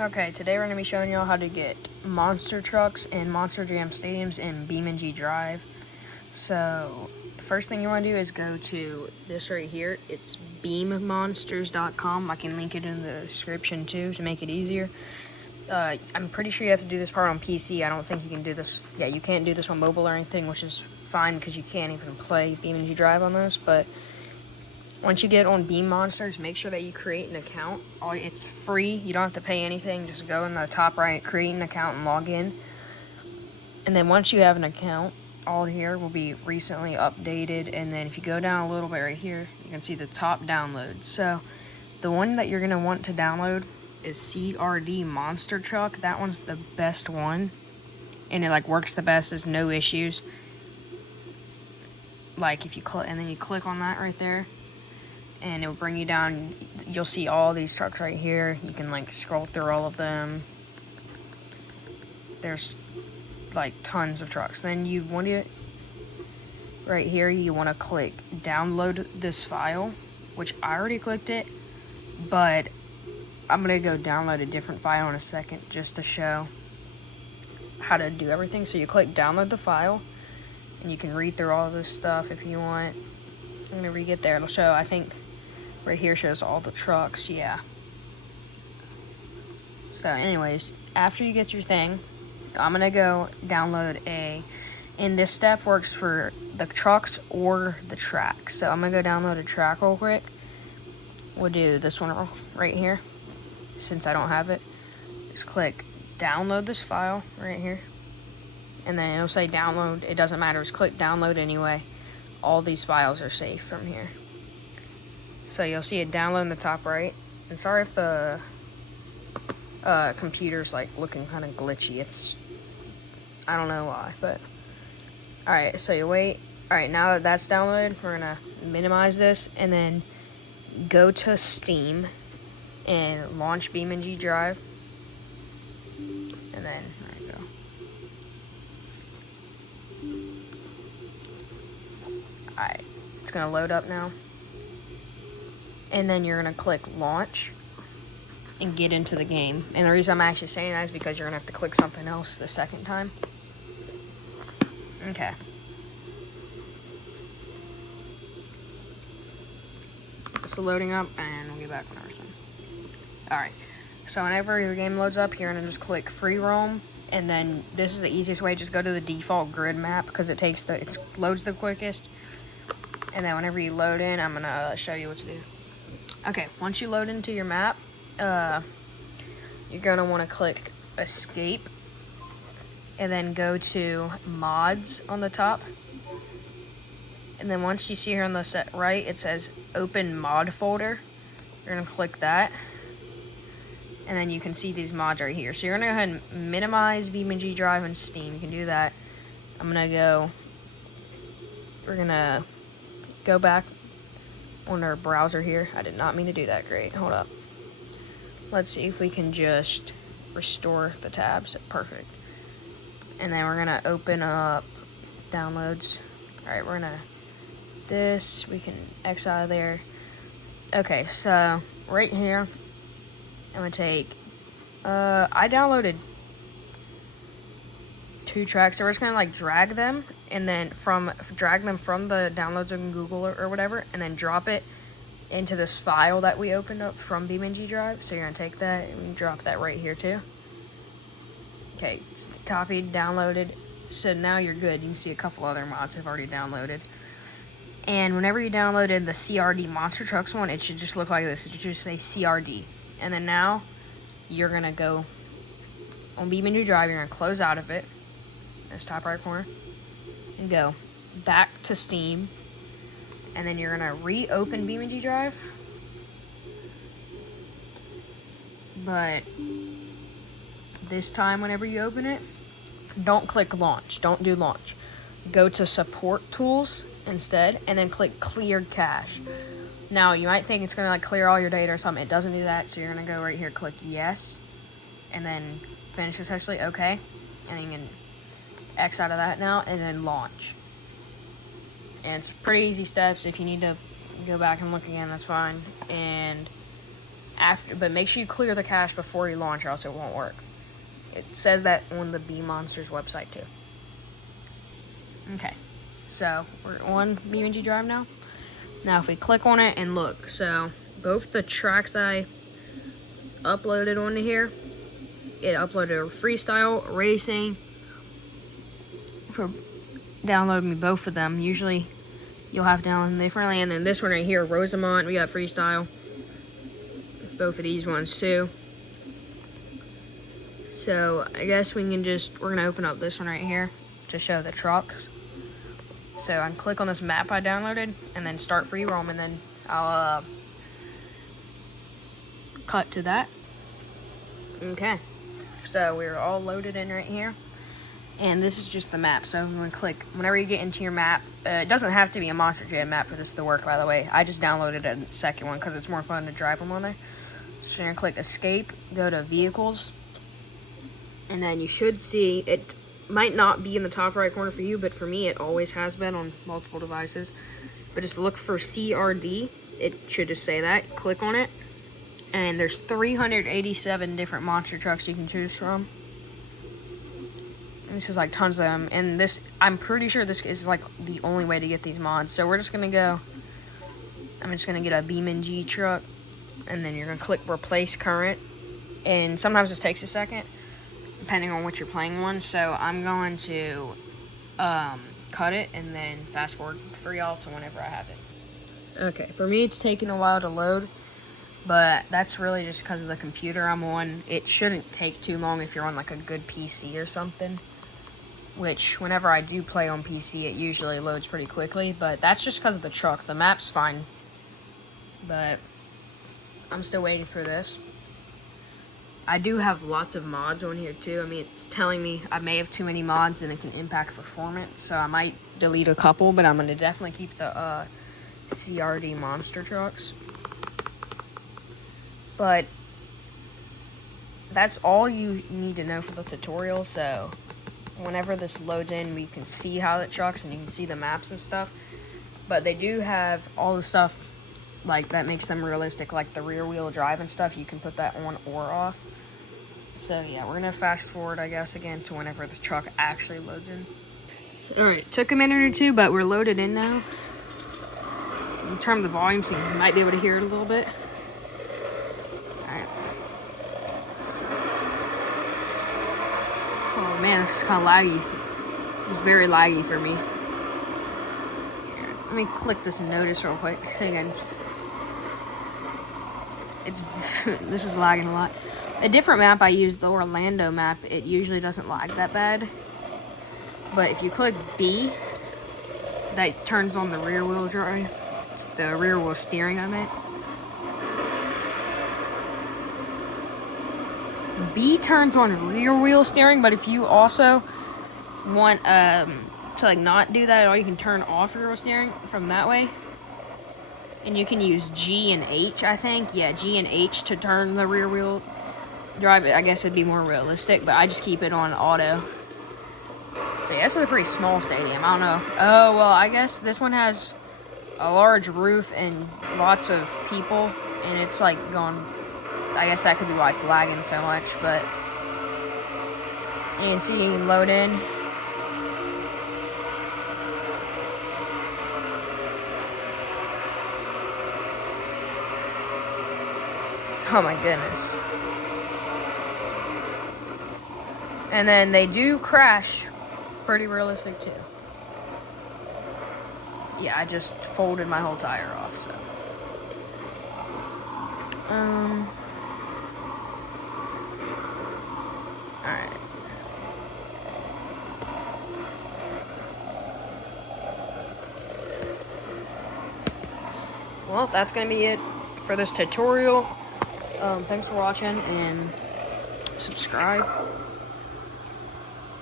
Okay, today we're going to be showing y'all how to get monster trucks and monster jam stadiums in BeamNG Drive. So, the first thing you want to do is go to this right here. It's beammonsters.com. I can link it in the description too to make it easier. I'm pretty sure you have to do this part on PC. I don't think you can do this. Yeah, you can't do this on mobile or anything, which is fine because you can't even play BeamNG Drive on this. But once you get on Beam Monsters, make sure that you create an account. It's free. You don't have to pay anything. Just go in the top right, create an account, and log in. And then once you have an account, all here will be recently updated. And then if you go down a little bit right here, you can see the top downloads. So the one that you're going to want to download is CRD Monster Truck. That one's the best one. And it works the best. There's no issues. If you click, and then you click on that right there, and it will bring you down. You'll see all these trucks right here. You can scroll through all of them. There's tons of trucks. Then you want to, right here, you want to click download this file, which I already clicked it, but I'm going to go download a different file in a second just to show how to do everything. So you click download the file, and you can read through all this stuff if you want. I'm going to re-get there. It'll show, I think, right here shows all the trucks, yeah. So anyways, after you get your thing, I'm going to go download and this step works for the trucks or the track. So I'm going to go download a track real quick. We'll do this one right here, since I don't have it. Just click download this file right here. And then it'll say download. It doesn't matter, just click download anyway. All these files are safe from here. So you'll see it download in the top right. And sorry if the computer's looking kind of glitchy. I don't know why, but alright, so you wait. Alright, now that that's downloaded, we're gonna minimize this and then go to Steam and launch BeamNG Drive. And then there you go. Alright, it's gonna load up now. And then you're gonna click launch and get into the game. And the reason I'm actually saying that is because you're gonna have to click something else the second time. Okay. It's loading up, and we'll get back on everything. Alright, so whenever your game loads up, you're gonna just click free roam, and then this is the easiest way. Just go to the default grid map because it loads the quickest. And then whenever you load in, I'm gonna show you what to do. Okay, once you load into your map, you're gonna want to click escape, and then go to mods on the top. And then once you see here on the set right, it says open mod folder. You're gonna click that, and then you can see these mods right here. So you're gonna go ahead and minimize BeamNG Drive and Steam. You can do that. We're gonna go back on our browser here. I did not mean to do that. Great, hold up. Let's see if we can just restore the tabs. Perfect. And then we're gonna open up downloads. Alright, we're gonna we can X out of there. Okay, so right here, I'm gonna take I downloaded 2 tracks. So we're just gonna drag them, and then drag them from the downloads on Google or whatever, and then drop it into this file that we opened up from BeamNG Drive. So you're gonna take that and drop that right here too. Okay, it's copied, downloaded. So now you're good. You can see a couple other mods I've already downloaded. And whenever you downloaded the CRD Monster Trucks one, it should just look like this. It should just say CRD. And then now you're gonna go on BeamNG Drive. You're gonna close out of it. This top right corner, and go back to Steam, and then you're gonna reopen BeamNG Drive, but this time whenever you open it, don't click launch, don't do launch, go to support tools instead, and then click clear cache. Now you might think it's gonna clear all your data or something. It doesn't do that, so you're gonna go right here, click yes, and then finish essentially, okay, and then you can X out of that now, and then launch. And it's pretty easy steps. If you need to go back and look again, that's fine. And but make sure you clear the cache before you launch, or else it won't work. It says that on the BeamMonsters website too. Okay, so we're on BeamNG Drive now. Now if we click on it and look, so both the tracks that I uploaded onto here, it uploaded freestyle, racing, for download me both of them. Usually you'll have to download them differently, and then this one right here, Rosamont, we got freestyle. Both of these ones too. So I guess we're gonna open up this one right here to show the trucks. So I can click on this map I downloaded and then start free roam, and then I'll cut to that. Okay, so we're all loaded in right here, and this is just the map. So I'm gonna click whenever you get into your map. It doesn't have to be a Monster Jam map for this to work, by the way. I just downloaded a second one because it's more fun to drive them on there. So you're gonna click escape, go to vehicles, and then you should see, it might not be in the top right corner for you, but for me it always has been on multiple devices. But just look for CRD, it should just say that. Click on it, and there's 387 different monster trucks you can choose from. And this is like tons of them, and this, I'm pretty sure this is like the only way to get these mods. So we're just gonna go, I'm just gonna get a BeamNG truck, and then you're gonna click replace current, and sometimes this takes a second depending on what you're playing on. So I'm going to cut it and then fast forward for y'all to whenever I have it. Okay, for me it's taking a while to load, but that's really just because of the computer I'm on. It shouldn't take too long if you're on like a good PC or something, which whenever I do play on PC it usually loads pretty quickly, but that's just because of the truck. The map's fine, but I'm still waiting for this. I do have lots of mods on here too. I mean, it's telling me I may have too many mods and it can impact performance, so I might delete a couple, but I'm going to definitely keep the CRD monster trucks. But that's all you need to know for the tutorial. So whenever this loads in, we can see how it trucks and you can see the maps and stuff. But they do have all the stuff like that makes them realistic, like the rear wheel drive and stuff. You can put that on or off. So yeah, we're gonna fast forward, I guess, again to whenever the truck actually loads in. All right, took a minute or two, but we're loaded in now. You turn the volume so you might be able to hear it a little bit. All right. Oh man, this is kind of laggy. It's very laggy for me. Here, let me click this notice real quick. Again, this is lagging a lot. A different map I use, the Orlando map, it usually doesn't lag that bad. But if you click B, that turns on the rear wheel drive. It's the rear wheel steering, I meant. B turns on rear wheel steering, but if you also want to like not do that at all, you can turn off rear wheel steering from that way. And you can use G and H, I think. Yeah, G and H to turn the rear wheel drive. I guess it'd be more realistic, but I just keep it on auto. So yeah, this is a pretty small stadium. I don't know. Oh, well, I guess this one has a large roof and lots of people, and it's like going, I guess that could be why it's lagging so much, but you can see you can load in. Oh my goodness. And then they do crash pretty realistic too. Yeah, I just folded my whole tire off, so. Alright. Well, that's gonna be it for this tutorial. Thanks for watching, and subscribe.